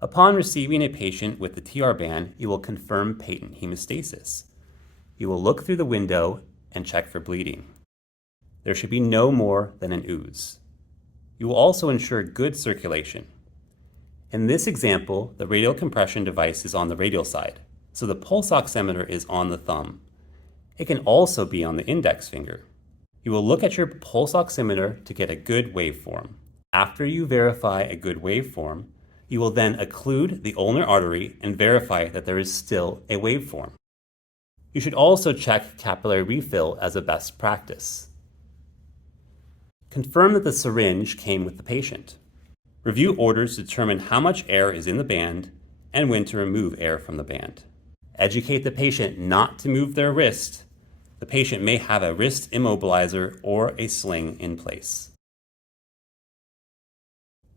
Upon receiving a patient with the TR band, you will confirm patent hemostasis. You will look through the window and check for bleeding. There should be no more than an ooze. You will also ensure good circulation. In this example, the radial compression device is on the radial side, so the pulse oximeter is on the thumb. It can also be on the index finger. You will look at your pulse oximeter to get a good waveform. After you verify a good waveform, you will then occlude the ulnar artery and verify that there is still a waveform. You should also check capillary refill as a best practice. Confirm that the syringe came with the patient. Review orders to determine how much air is in the band and when to remove air from the band. Educate the patient not to move their wrist. The patient may have a wrist immobilizer or a sling in place.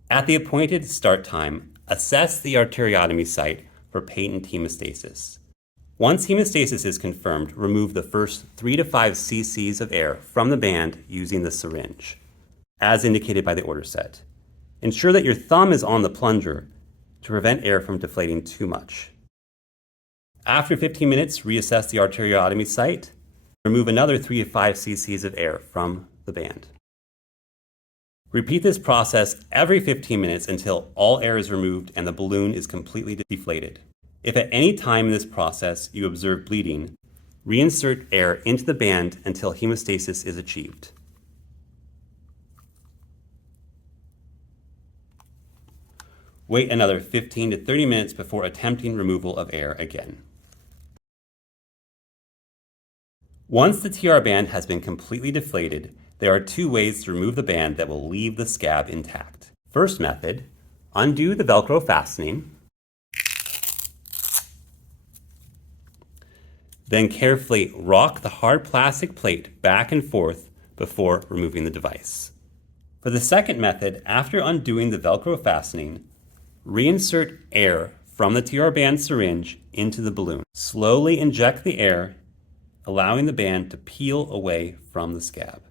At the appointed start time, assess the arteriotomy site for patent hemostasis. Once hemostasis is confirmed, remove the first 3 to 5 cc's of air from the band using the syringe, as indicated by the order set. Ensure that your thumb is on the plunger to prevent air from deflating too much. After 15 minutes, reassess the arteriotomy site. Remove another 3 to 5 cc's of air from the band. Repeat this process every 15 minutes until all air is removed and the balloon is completely deflated. If at any time in this process you observe bleeding, reinsert air into the band until hemostasis is achieved. Wait another 15 to 30 minutes before attempting removal of air again. Once the TR band has been completely deflated, there are 2 ways to remove the band that will leave the scab intact. First method, undo the Velcro fastening, then carefully rock the hard plastic plate back and forth before removing the device. For the second method, after undoing the Velcro fastening, reinsert air from the TR band syringe into the balloon. Slowly inject the air, allowing the band to peel away from the scab.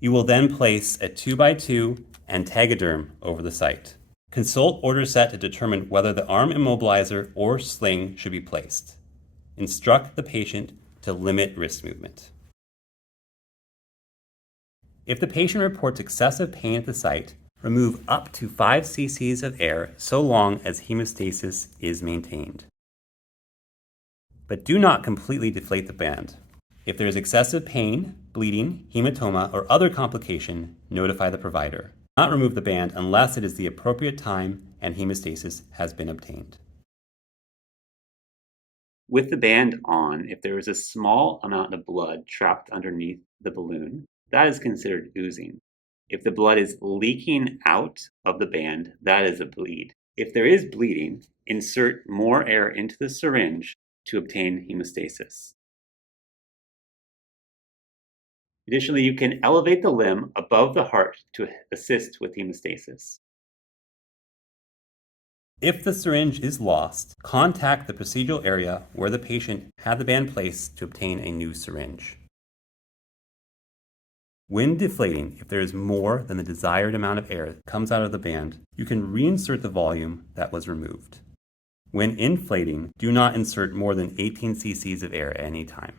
You will then place a 2x2 and Tegaderm over the site. Consult order set to determine whether the arm immobilizer or sling should be placed. Instruct the patient to limit wrist movement. If the patient reports excessive pain at the site, remove up to 5 cc's of air so long as hemostasis is maintained. But do not completely deflate the band. If there is excessive pain, bleeding, hematoma, or other complication, notify the provider. Do not remove the band unless it is the appropriate time and hemostasis has been obtained. With the band on, if there is a small amount of blood trapped underneath the balloon, that is considered oozing. If the blood is leaking out of the band, that is a bleed. If there is bleeding, insert more air into the syringe to obtain hemostasis. Additionally, you can elevate the limb above the heart to assist with hemostasis. If the syringe is lost, contact the procedural area where the patient had the band placed to obtain a new syringe. When deflating, if there is more than the desired amount of air that comes out of the band, you can reinsert the volume that was removed. When inflating, do not insert more than 18 cc's of air at any time.